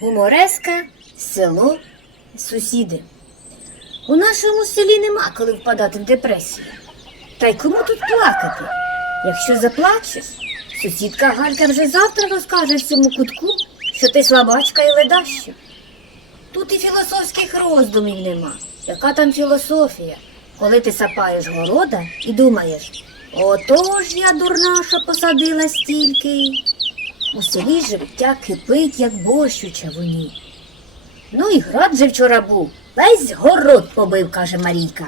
Гумореска, село, сусіди. У нашому селі нема коли впадати в депресію. Та й кому тут плакати? Якщо заплачеш, сусідка Галька вже завтра розкаже всьому кутку, що ти слабачка і ледащо. Тут і філософських роздумів нема. Яка там філософія? Коли ти сапаєш города і думаєш, отож я дурна, що посадила стільки. У селі життя кипить, як борщ у чавуні. Ну і град же вчора був, весь город побив, каже Марійка.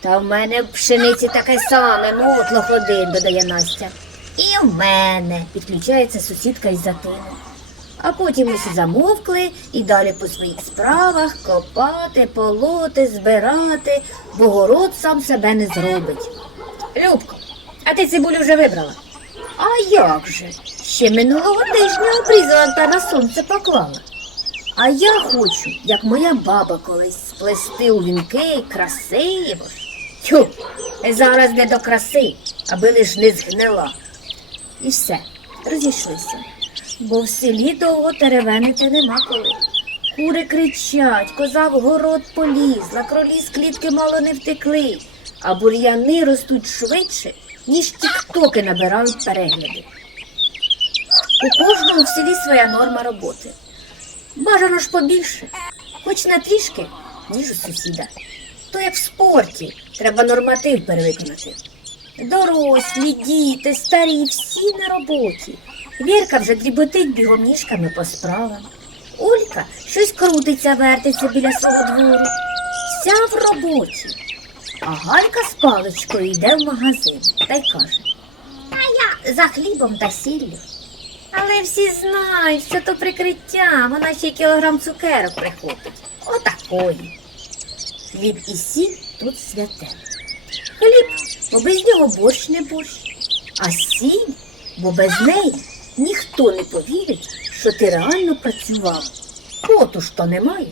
Та в мене в пшениці таке саме, мотлох один, додає Настя. І в мене, підключається сусідка із затину. А потім усі замовкли і далі по своїх справах копати, полоти, збирати, бо город сам себе не зробить. Любко, а ти цибулю вже вибрала? А як же? Ще минулого тижня обрізала та на сонце поклала. А я хочу, як моя баба колись сплести у вінки красиво. Тю, зараз не до краси, аби лиш не згнила. І все, розійшлися. Бо в селі довго теревенити нема коли. Кури кричать, коза в город полізла, кролі з клітки мало не втекли, а бур'яни ростуть швидше, ніж тіктоки набирають перегляди. У кожного в селі своя норма роботи. Бажано ж побільше, хоч на трішки, ніж у сусіда. То як в спорті, треба норматив перевиконати. Дорослі, діти, старі, всі на роботі. Вірка вже дріботить бігом ніжками по справам. Олька щось крутиться, вертиться біля свого двору. Вся в роботі. А Галька з паличкою йде в магазин та й каже: А я за хлібом та сіллю. Але всі знають, що то прикриття, вона ще й кілограм цукерок прихопить. Отакої. Хліб і сіль тут святе. Хліб, бо без нього борщ не борщ. А сіль, бо без неї ніхто не повірить, що ти реально працював. Поту ж то немає.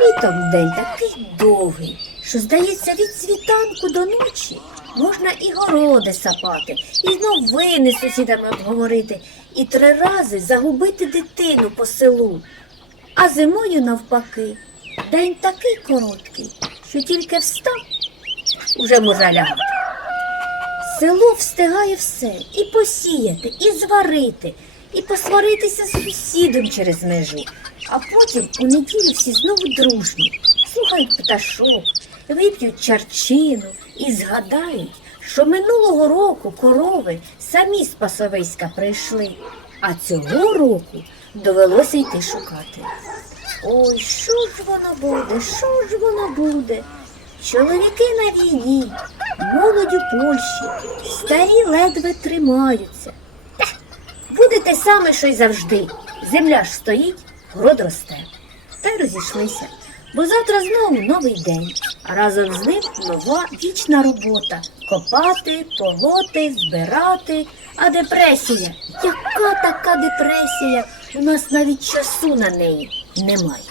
Літом день такий довгий, що, здається, від світанку до ночі можна і городи сапати, і новини з сусідами обговорити, і три рази загубити дитину по селу. А зимою навпаки, день такий короткий, що тільки встав, уже можна лягати. Село встигає все і посіяти, і зварити, і посваритися з сусідом через межу. А потім у неділю всі знову дружні, слухають пташок, вип'ють чарчину і згадають, що минулого року корови самі з Пасовиська прийшли, а цього року довелося йти шукати. Ой, що ж воно буде, що ж воно буде? Чоловіки на війні, молодь у Польщі, старі ледве тримаються. Те саме, що й завжди. Земля ж стоїть, город росте. Та й розійшлися. Бо завтра знову новий день, а разом з ним нова вічна робота копати, полоти, збирати. А депресія? Яка така депресія? У нас навіть часу на неї немає.